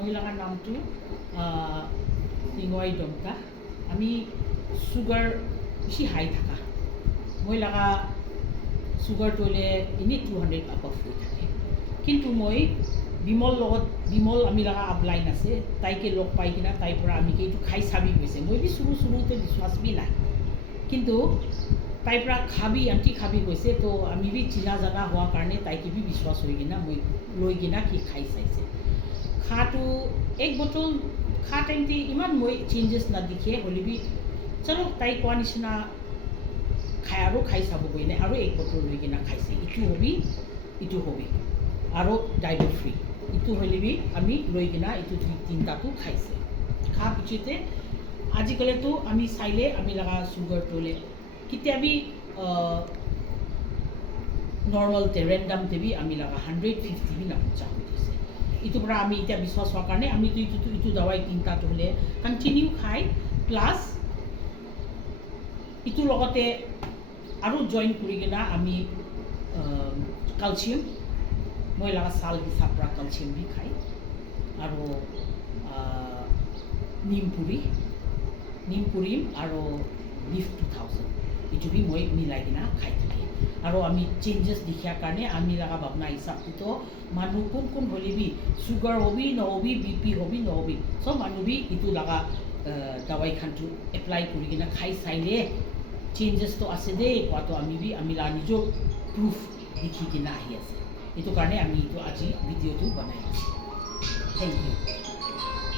মহিলাৰ নামটো টিঙৱাই দমকা আমি সুগাৰ বেছি হাই থাকা মহিলাকা সুগাৰটো হ'লে এনেই 200 আপত হৈ থাকে কিন্তু মই বিমল আমি লগা আপলাইন আছে তাইকে লগ পাই কিনা তাইৰ পৰা আমি এইটো খাই চাবি গৈছে মই বি শুৰুতে বিশ্বাস বি নাই কিন্তু তাইৰ পৰা খাবি আণ্টি খাবি কৈছে তো আমি বি চিনা জানা হোৱাৰ কাৰণে তাইকে বি বিশ্বাস হৈ কিনা মই লৈ কিনা কি খাই চাইছে খাটো এক বটল খা টাইমতে ইমান মই চেঞ্জেছ নাদেখে হ'লে বি চলো তাই কোৱা নিচিনা খাই চাবগৈ নে আৰু এক বটল লৈ কিনা খাইছে ইটো হবি আৰু ডাইবেট ফ্ৰী ইটো হ'লে বি আমি লৈ কিনা ইটো তিনিটাটো খাইছে খা পিছতে আজিকালিতো আমি চাইলে আমি লগা চুগাৰটো হ'লে কেতিয়াবি নৰ্মেলতে ৰেণ্ডামতে বি আমি লগা 150 বি নাপোচা হৈ দিছে ইটোৰ পৰা আমি এতিয়া বিশ্বাস হোৱাৰ কাৰণে আমিতো ইটো দাৱাই তিনিটাটো হ'লে কণ্টিনিউ খাই প্লাছ ইটোৰ লগতে আৰু জইন কৰি কিনা আমি কেলছিয়াম মই লগা চাল হিচাপ পৰা কেলছিয়াম বি খাই আৰু নিম পুৰিম আৰু লিফ 2000 ইটো বি মই মিলাই কিনা খাই থাকি আৰু আমি চেঞ্জেছ দেখাৰ কাৰণে আমি লগা ভাৱনা হিচাপটোতো মানুহ কোন হ'লে বি চুগাৰ হবি নহবি BP হবি নহবি চব মানুহ বি ইটো লগা দাৱাই খানটো এপ্লাই কৰি কিনা খাই চাইলে চেঞ্জেছটো আছে দেই কোৱাটো আমি নিজৰ প্ৰুফ দেখি কিনা আহি আছে এইটো কাৰণে আমি এইটো আজি ভিডিঅ'টো বনাই আছোঁ থেংক ইউ